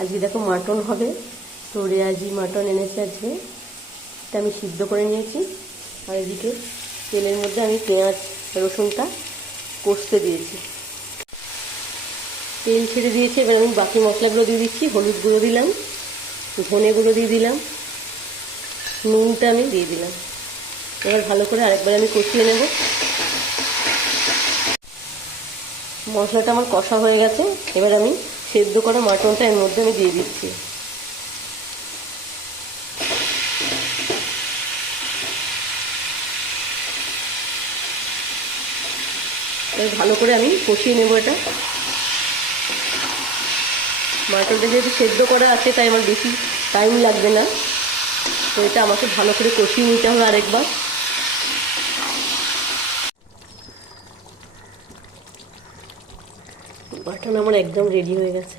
আজকে দেখো মাটন হবে। তো রেয়াজি মাটন এনেছে আজকে। এটা আমি সিদ্ধ করে নিয়েছি। আর এদিকে তেলের মধ্যে আমি পেঁয়াজ, রসুনটা কষতে দিয়েছি। তেল ছেড়ে দিয়েছি, এবার আমি বাকি মশলাগুলো দিয়ে দিচ্ছি। হলুদ গুঁড়ো দিলাম, ধনে গুঁড়ো দিয়ে দিলাম, নুনটা আমি দিয়ে দিলাম। এবার ভালো করে আরেকবার আমি কষিয়ে নেব। মশলাটা আমার কষা হয়ে গেছে। এবার আমি সেদ্ধ করা মাটনটা এর মধ্যে আমি দিয়ে দিচ্ছি। ভালো করে আমি কষিয়ে নেব এটা। মাটনটা যেহেতু সেদ্ধ করা আছে, তাই আমার বেশি টাইম লাগবে না। তো এটা আমাকে ভালো করে কষিয়ে নিতে হবে আরেকবার। মাটন আমার একদম রেডি হয়ে গেছে।